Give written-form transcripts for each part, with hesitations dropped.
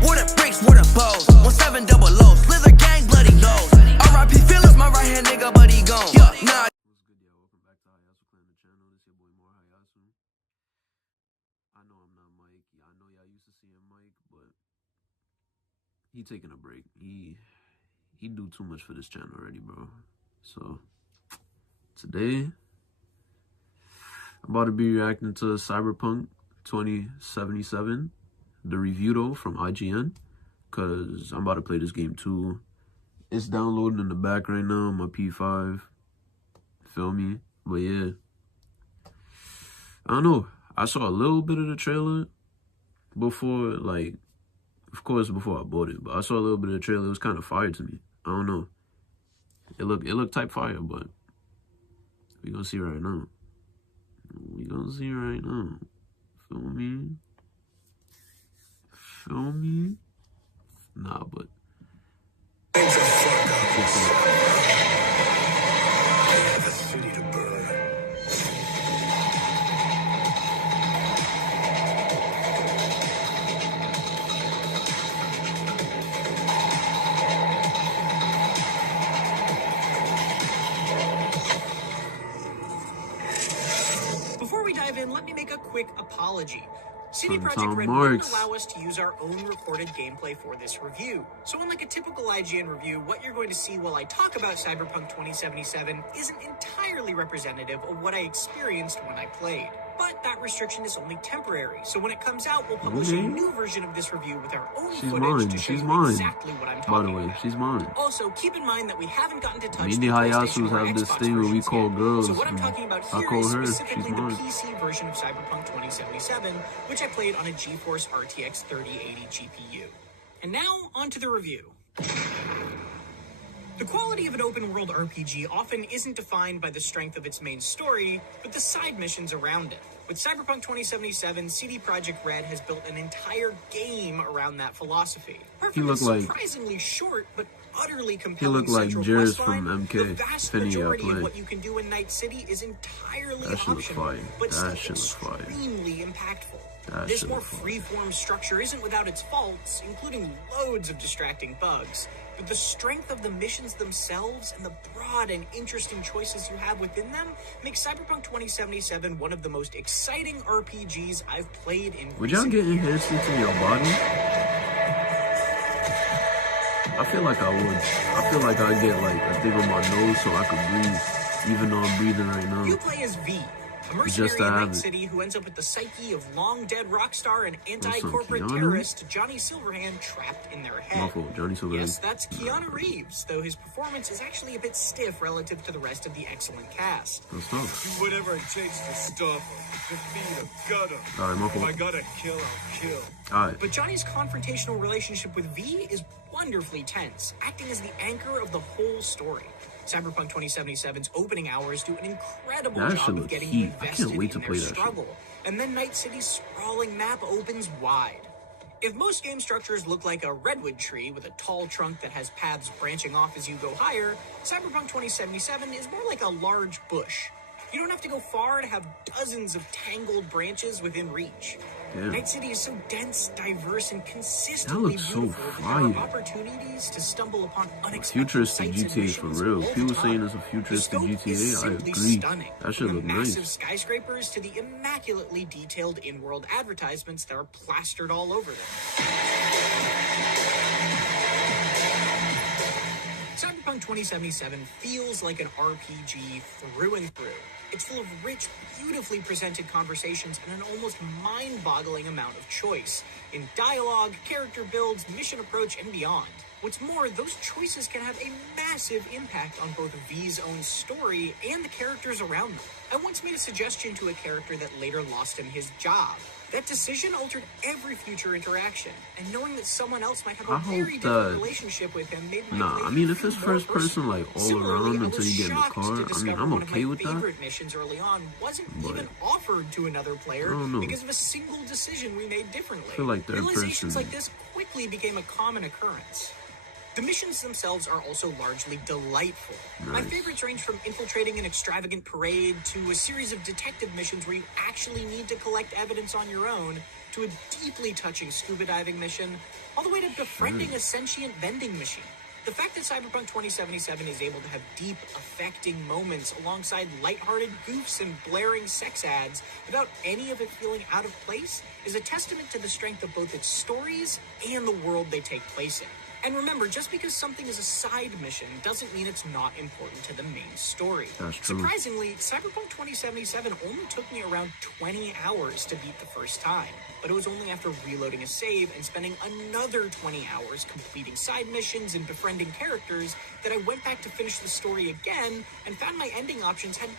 What a bricks, what a bows. 17 double lows. Slither gang, bloody nose. R.I.P. Phillips, my right hand nigga, but he gone. Nah. What's good, y'all? Welcome back to Hiyasu Clan, the channel. This your boy MarHiyasu. I know I'm not Mike. I know y'all used to seeing Mike, but he taking a break. He do too much for this channel already, bro. So today I'm about to be reacting to Cyberpunk 2077, the review though from IGN, because I'm about to play this game too. It's downloading in the back right now on my P5. Feel me? But yeah, I don't know. I saw a little bit of the trailer before, like, of course, before I bought it. But I saw a little bit of the trailer. It was kind of fire to me. I don't know. It looked type fire, but we gonna see right now. We gonna see right now. Feel me? Feel me? Nah, but city to burn. Before we dive in, let me make a quick apology. CD Projekt Tom Red Marks. wouldn't allow us to use our own recorded gameplay for this review. So unlike a typical IGN review, what you're going to see while I talk about Cyberpunk 2077 isn't entirely representative of what I experienced when I played. But that restriction is only temporary, so when it comes out, we'll publish a new version of this review with our own footage to show you exactly what I'm talking about. she's mine. Also, keep in mind that we haven't gotten to touch MikeyHiyasu have this thing where we call girls. So what I'm talking about I here call is her. specifically She's the mine. PC version of Cyberpunk 2077, which I played on a GeForce RTX 3080 GPU. And now, on to the review. The quality of an open-world RPG often isn't defined by the strength of its main story, but the side missions around it. With Cyberpunk 2077, CD Projekt Red has built an entire game around that philosophy. Apart from its surprisingly short but utterly compelling central Jairus questline, from MK. the vast majority of what you can do in Night City is entirely optional, but still extremely impactful. This more free-form structure isn't without its faults, including loads of distracting bugs, but the strength of the missions themselves and the broad and interesting choices you have within them makes Cyberpunk 2077 one of the most exciting RPGs I've played in Would y'all get enhancements in your body? I feel like I would. I feel like I'd get like a thing on my nose so I could breathe, even though I'm breathing right now. You play as V, a mercenary in Night City who ends up with the psyche of long-dead rock star and anti-corporate terrorist Johnny Silverhand trapped in their head. Johnny Silverhand. Yes, that's Keanu Reeves, though his performance is actually a bit stiff relative to the rest of the excellent cast. Do whatever it takes to stop him. Defeat him. Gut him. Alright, if I gotta kill, I'll kill. Alright. But Johnny's confrontational relationship with V is wonderfully tense, acting as the anchor of the whole story. Cyberpunk 2077's opening hours do an incredible job of getting you invested in their struggle, and then Night City's sprawling map opens wide. If most game structures look like a redwood tree with a tall trunk that has paths branching off as you go higher, Cyberpunk 2077 is more like a large bush. You don't have to go far to have dozens of tangled branches within reach. Night City is so dense, diverse, and consistently beautiful. There are opportunities to stumble upon unexpected sights and missions. For real. People saying it's a futuristic GTA, I agree. Stunning. That should look nice. Massive skyscrapers to the immaculately detailed in-world advertisements that are plastered all over them. Cyberpunk 2077 feels like an RPG through and through. It's full of rich, beautifully presented conversations and an almost mind-boggling amount of choice in dialogue, character builds, mission approach, and beyond. What's more, those choices can have a massive impact on both V's own story and the characters around them. I once made a suggestion to a character that later lost him his job. That decision altered every future interaction, and knowing that someone else might have a very different relationship with him made my I mean, if it's first person, like, all around until you get in the car, I mean, I'm okay with that. Favorite missions early on wasn't even offered to another player because of a single decision we made differently. I feel like realizations like this quickly became a common occurrence. The missions themselves are also largely delightful. Nice. My favorites range from infiltrating an extravagant parade to a series of detective missions where you actually need to collect evidence on your own, to a deeply touching scuba diving mission, all the way to befriending a sentient vending machine. The fact that Cyberpunk 2077 is able to have deep, affecting moments alongside lighthearted goofs and blaring sex ads without any of it feeling out of place is a testament to the strength of both its stories and the world they take place in. And remember, just because something is a side mission doesn't mean it's not important to the main story. That's true. Surprisingly, Cyberpunk 2077 only took me around 20 hours to beat the first time, but it was only after reloading a save and spending another 20 hours completing side missions and befriending characters that I went back to finish the story again and found my ending options had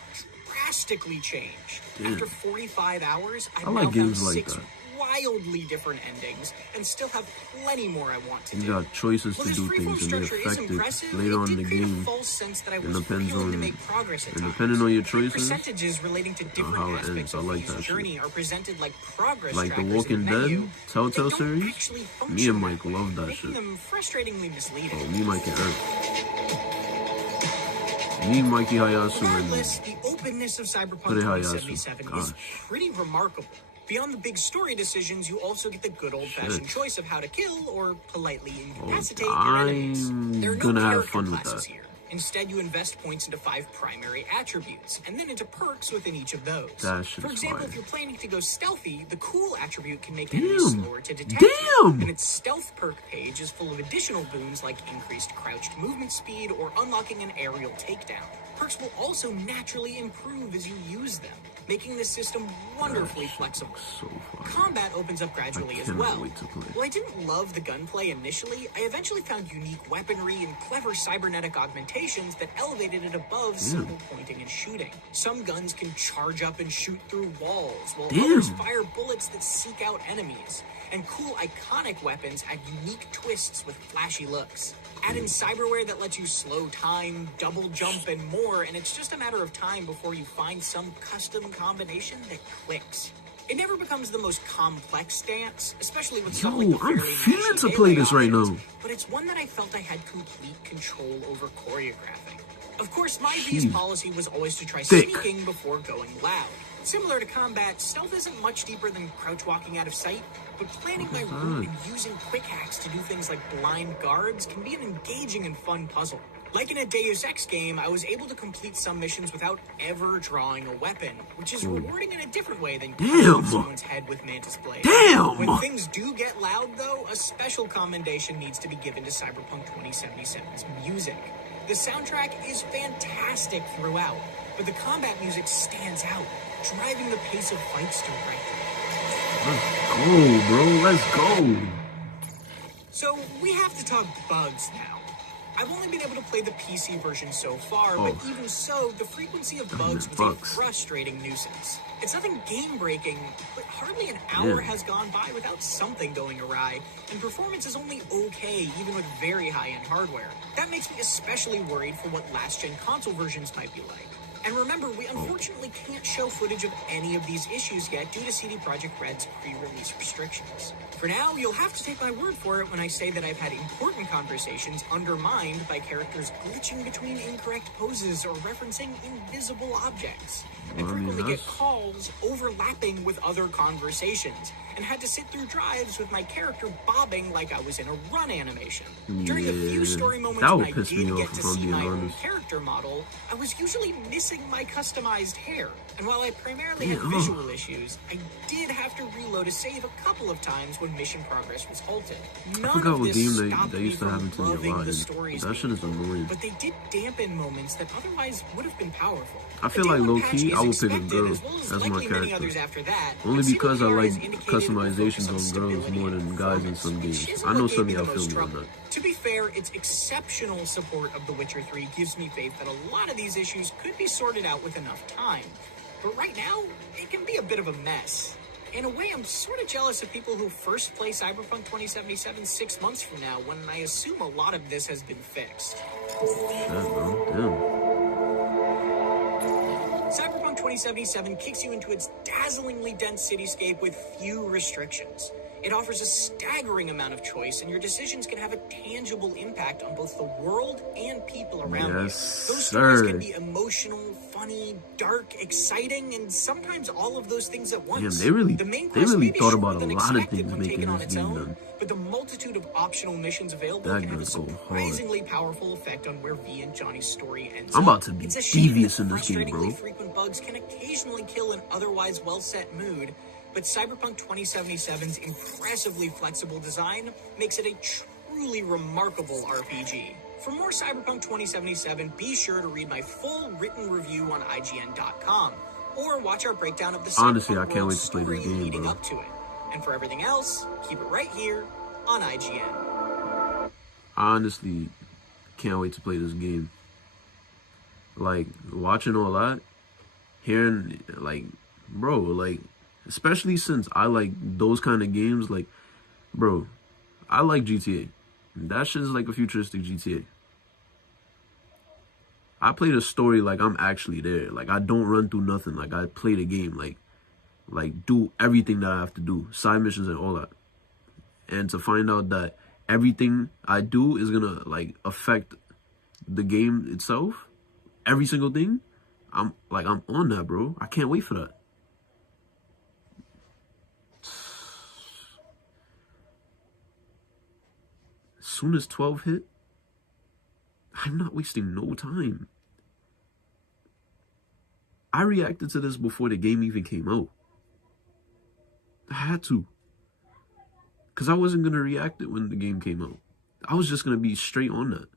drastically changed. Damn. After 45 hours, I've I now like found games like 6 that. wildly different endings and still have plenty more I want to You do. got choices While to this do freeform things, and they're structure is effective impressive, later on it in did the create a game. false sense that I It was depends failing to on- make progress at and times. depending on your The choices, percentages relating to how different it aspects ends. I of like the that journey shit. are presented like progress Like the trackers Walking in the menu, Dead Telltale that don't series. actually Me function and that Mike way, love that making shit. them frustratingly misleading. Oh, me, Mike, and Earth. Me, MikeyHiyasu, Regardless, and the openness of Cyberpunk HoodedHiyasu. 2077 is Gosh. pretty remarkable. Beyond the big story decisions, you also get the good old-fashioned Shit. choice of how to kill or politely Oh, incapacitate your enemies. I'm There are no gonna have character fun with classes that. here. Instead, you invest points into 5 primary attributes, and then into perks within each of those. That shit's For example, fire. if you're planning to go stealthy, the cool attribute can make Damn. enemies slower to detect you. Damn. And its stealth perk page is full of additional boons like increased crouched movement speed or unlocking an aerial takedown. Perks will also naturally improve as you use them, making this system wonderfully That shit flexible. looks so fire. Combat opens up gradually I as cannot well. wait to play. While I didn't love the gunplay initially, I eventually found unique weaponry and clever cybernetic augmentations that elevated it above simple pointing and shooting. Some guns can charge up and shoot through walls, while Damn. others fire bullets that seek out enemies. And cool iconic weapons add unique twists with flashy looks. Add in cyberware that lets you slow time, double jump, and more, and it's just a matter of time before you find some custom combination that clicks. It never becomes the most complex dance, especially with Yo, something like the I'm fairly feeling mashy to play melee this right options, now. but it's one that I felt I had complete control over choreographing. Of course, my V's Jeez. policy was always to try Thick. sneaking before going loud. Similar to combat, stealth isn't much deeper than crouch walking out of sight, but planning my route and using quick hacks to do things like blind guards can be an engaging and fun puzzle. Like in a Deus Ex game, I was able to complete some missions without ever drawing a weapon, which is rewarding in a different way than cutting Damn. off someone's head with Mantis Blade. Damn. When things do get loud, though, a special commendation needs to be given to Cyberpunk 2077's music. The soundtrack is fantastic throughout, but the combat music stands out, driving the pace of fights directly. Let's go, bro. Let's go. So we have to talk bugs now. I've only been able to play the PC version so far, but even so, the frequency of bugs was a bugs. frustrating nuisance. It's nothing game-breaking, but hardly an hour has gone by without something going awry, and performance is only okay even with very high-end hardware. That makes me especially worried for what last-gen console versions might be like. And remember, we unfortunately can't show footage of any of these issues yet due to CD Projekt Red's pre-release restrictions. For now, you'll have to take my word for it when I say that I've had important conversations undermined by characters glitching between incorrect poses or referencing invisible objects. I frequently get calls overlapping with other conversations, and had to sit through drives with my character bobbing like I was in a run animation. During the few story moments that when would I piss me did off get to if I'm see being my own honest. character model, I was usually missing my customized hair. And while I primarily had visual issues, I did have to reload a save a couple of times when mission progress was halted. I forgot of what this game stopped they me used to from have into the loving the line. stories That shit is annoying. but they did dampen moments that otherwise would have been powerful. I feel The like day one low-key, patch is I would pick a expected, girl as well as my likely many character. others after that, Only but because I CDPR like has indicated it will customizations focus on on girls stability more and than guys in some performance, games. which is I know what some of gave me y'all the feel most me on trouble. that. To be fair, its exceptional support of The Witcher 3 gives me faith that a lot of these issues could be sorted out with enough time. But right now, it can be a bit of a mess. In a way, I'm sort of jealous of people who first play Cyberpunk 2077 6 months from now, when I assume a lot of this has been fixed. Shit, bro. Damn. Cyberpunk 2077 kicks you into its dazzlingly dense cityscape with few restrictions. It offers a staggering amount of choice, and your decisions can have a tangible impact on both the world and people around you. Those stories can be emotional, funny, dark, exciting, and sometimes all of those things at once. Damn, The main they quest really may be thought shorter about a than lot of expected things when making taken on this its game own, done. but the multitude of optional missions available That can have a goes so hard. surprisingly powerful effect on where V and Johnny's story ends I'm up. about to be It's a shame devious that in this game, bro. frustratingly frequent bugs can occasionally kill an otherwise well-set mood, but Cyberpunk 2077's impressively flexible design makes it a truly remarkable RPG. For more Cyberpunk 2077, be sure to read my full written review on IGN.com, or watch our breakdown of the Honestly, I Cyberpunk can't world wait to play this story game, leading bro. up to it. And for everything else, keep it right here on IGN. I honestly can't wait to play this game. Like, watching all that, hearing, like, bro, like, especially since I like those kind of games, like, bro, I like GTA. That shit is like a futuristic GTA. I play the story like I'm actually there. Like, I don't run through nothing. Like, I play the game, like do everything that I have to do, side missions and all that. And to find out that everything I do is gonna like affect the game itself, every single thing, I'm on that, bro. I can't wait for that. As soon as 12 hit, I'm not wasting no time. I reacted to this before the game even came out. I had to. Because I wasn't going to react it when the game came out. I was just going to be straight on that.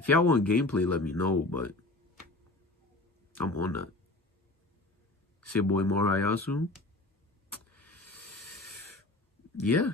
If y'all want gameplay, let me know, but I'm on that. See your boy MarHiyasu? Yeah.